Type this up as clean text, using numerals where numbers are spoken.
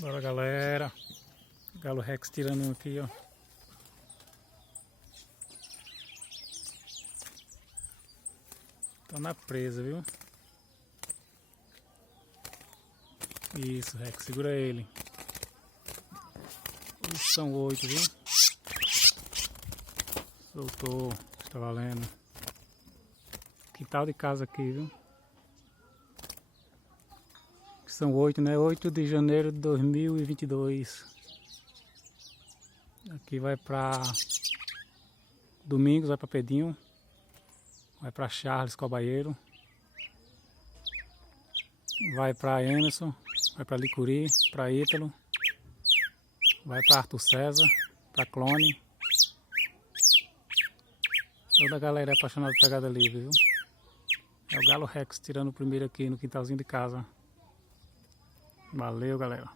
Bora, galera. Galo Rex tirando um aqui, ó. Tá na presa, viu? Isso, Rex, segura ele. São 8, viu? Soltou, está valendo. Quintal de casa aqui, viu? São 8, né? 8 de janeiro de 2022. Aqui vai pra Domingos, vai pra Pedinho. Vai pra Charles, Cobaieiro. Vai pra Emerson. Vai pra Licuri, pra Ítalo. Vai pra Arthur César, pra Clone. Toda a galera é apaixonada por pegada livre, viu? É o Galo Rex tirando o primeiro aqui no quintalzinho de casa. Valeu, galera.